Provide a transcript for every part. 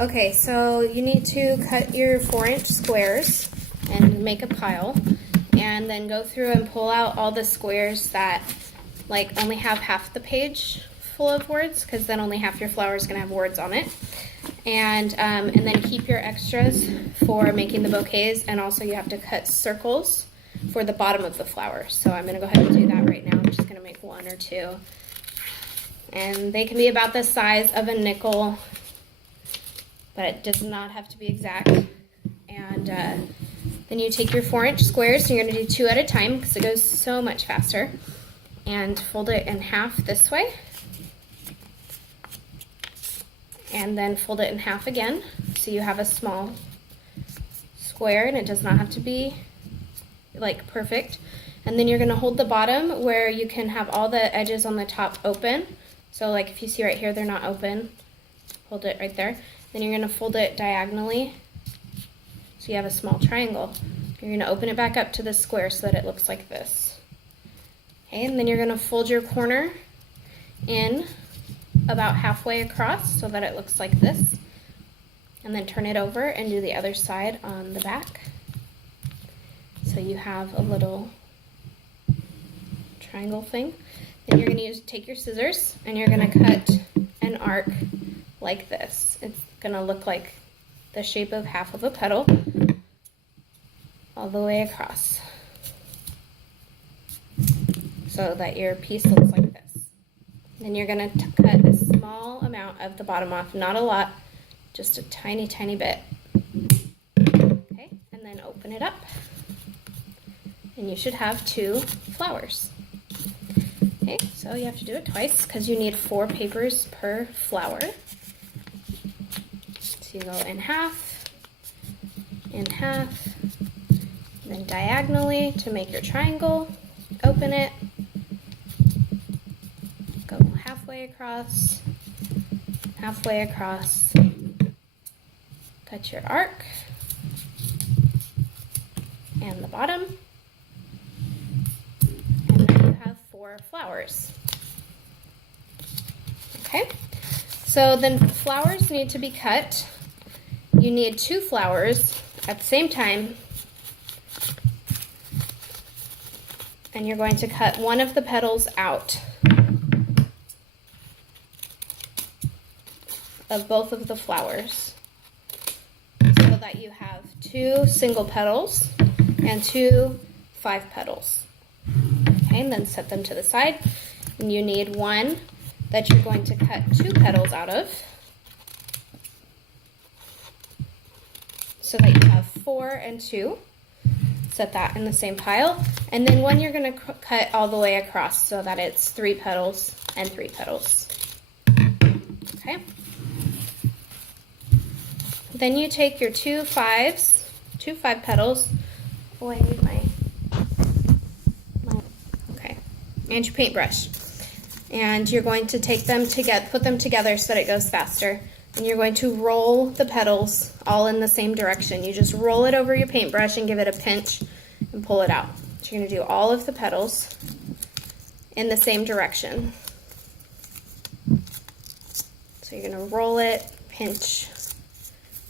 Okay, so you need to cut your 4-inch squares and make a pile, and then go through and pull out all the squares that like only have half the page full of words, because then only half your flower is going to have words on it. And then keep your extras for making the bouquets, and also you have to cut circles for the bottom of the flower. So I'm going to go ahead and do that right now. I'm just going to make 1 or 2. And they can be about the size of a nickel, but it does not have to be exact. And then you take your 4-inch squares, and you're going to do 2 at a time because it goes so much faster. And fold it in half this way. And then fold it in half again, so you have a small square, and it does not have to be like perfect. And then you're going to hold the bottom where you can have all the edges on the top open. So like if you see right here, they're not open. Hold it right there. Then you're going to fold it diagonally, so you have a small triangle. You're going to open it back up to the square so that it looks like this. Okay, and then you're going to fold your corner in about halfway across so that it looks like this, and then turn it over and do the other side on the back, so you have a little triangle thing. Then you're going to take your scissors, and you're going to cut an arc like this. It's going to look like the shape of half of a petal all the way across, so that your piece looks like this. Then you're going to cut a small amount of the bottom off, not a lot, just a tiny, tiny bit. Okay, and then open it up. And you should have 2 flowers. Okay, so you have to do it twice because you need 4 papers per flower. So you go in half, and then diagonally to make your triangle. Open it. Go halfway across, cut your arc, and the bottom, and then you have 4 flowers. Okay, so then flowers need to be cut. You need 2 flowers at the same time, and you're going to cut one of the petals out of both of the flowers, so that you have 2 single petals and 2 5 petals. Okay, and then set them to the side. And you need one that you're going to cut 2 petals out of, so that you have 4 and 2. Set that in the same pile. And then one you're going to cut all the way across, so that it's 3 petals and 3 petals. Okay. Then you take your 2 5 petals. Oh, I need my okay, and your paintbrush. And you're going to take them together, put them together so that it goes faster. And you're going to roll the petals all in the same direction. You just roll it over your paintbrush and give it a pinch and pull it out. So you're going to do all of the petals in the same direction. So you're going to roll it, pinch,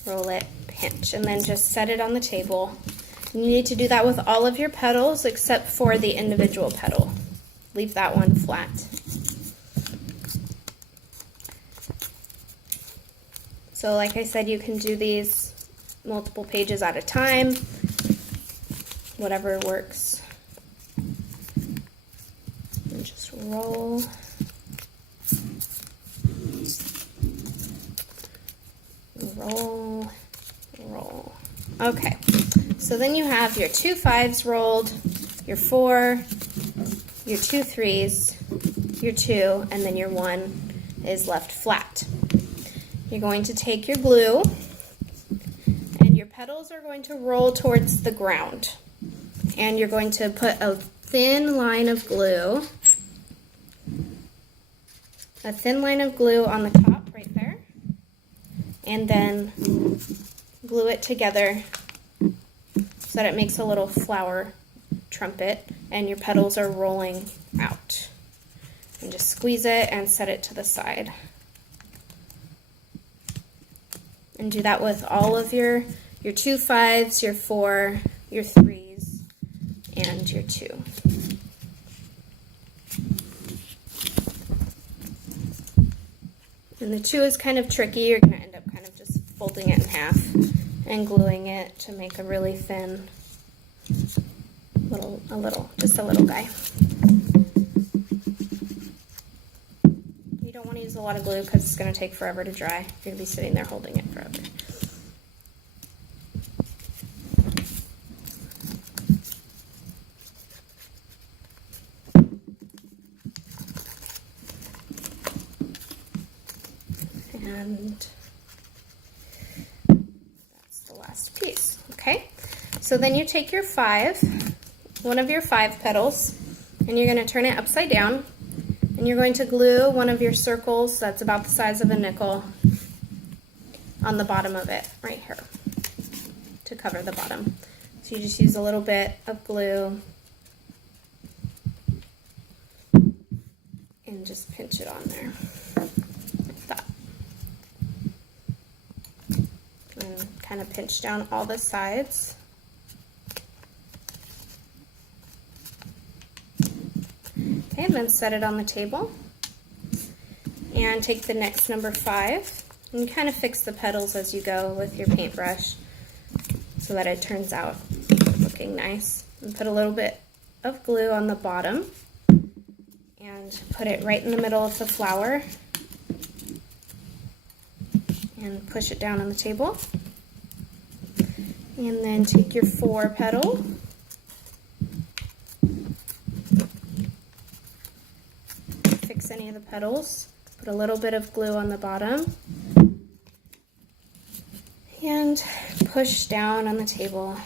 roll it, pinch, and then just set it on the table. You need to do that with all of your petals except for the individual petal. Leave that one flat. So like I said, you can do these multiple pages at a time, whatever works. And just roll. Roll, roll. Okay, so then you have your 2 5s rolled, your 4, your 2 3s, your 2, and then your 1 is left flat. You're going to take your glue, and your petals are going to roll towards the ground. And you're going to put a thin line of glue on the top right there, and then glue it together so that it makes a little flower trumpet, and your petals are rolling out. And just squeeze it and set it to the side. And do that with all of your 2 5s, your 4, your 3s, and your 2. And the 2 is kind of tricky. You're going to end up kind of just folding it in half and gluing it to make a really thin just a little guy. You don't want to use a lot of glue because it's going to take forever to dry. You're going to be sitting there holding it forever. And that's the last piece. Okay, so then you take your one of your 5 petals, and you're going to turn it upside down, and you're going to glue one of your circles that's about the size of a nickel on the bottom of it, right here, to cover the bottom. So you just use a little bit of glue and just pinch it on there, like that. And kind of pinch down all the sides. Okay, and then set it on the table. And take the next number 5, and you kind of fix the petals as you go with your paintbrush so that it turns out looking nice. And put a little bit of glue on the bottom and put it right in the middle of the flower and push it down on the table. And then take your 4 petal fix any of the petals, put a little bit of glue on the bottom, and push down on the table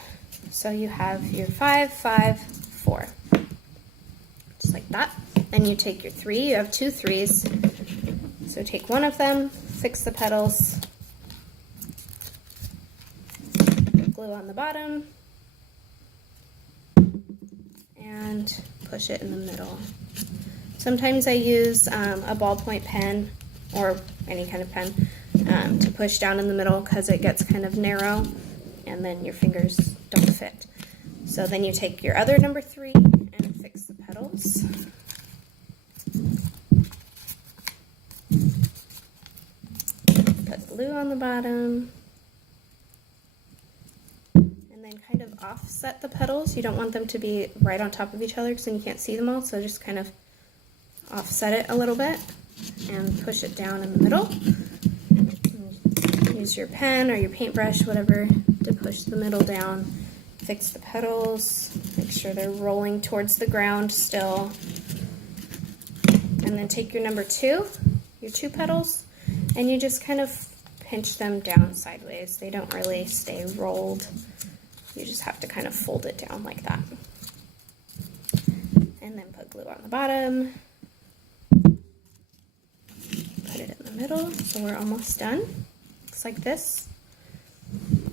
so you have your 5, 5, 4. Just like that. Then you take your 3, you have 2 3s. So take one of them, fix the petals, glue on the bottom, and push it in the middle. Sometimes I use a ballpoint pen or any kind of pen to push down in the middle because it gets kind of narrow and then your fingers don't fit. So then you take your other number 3 and fix the petals. Put glue on the bottom. And then kind of offset the petals. You don't want them to be right on top of each other because then you can't see them all. So just kind of offset it a little bit and push it down in the middle. Use your pen or your paintbrush, whatever, to push the middle down. Fix the petals, make sure they're rolling towards the ground still. And then take your number 2, your 2 petals, and you just kind of pinch them down sideways. They don't really stay rolled. You just have to kind of fold it down like that. And then put glue on the bottom. Put it in the middle, so we're almost done. Looks like this.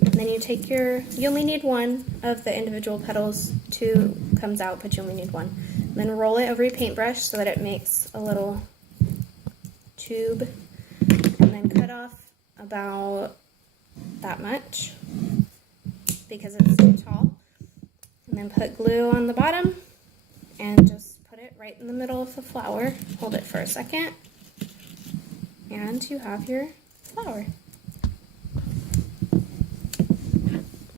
And then you take you only need 1 of the individual petals. 2 comes out, but you only need 1. And then roll it over your paintbrush so that it makes a little tube. And then cut off about that much because it's too tall. And then put glue on the bottom and just put it right in the middle of the flower. Hold it for a second. And you have your flower.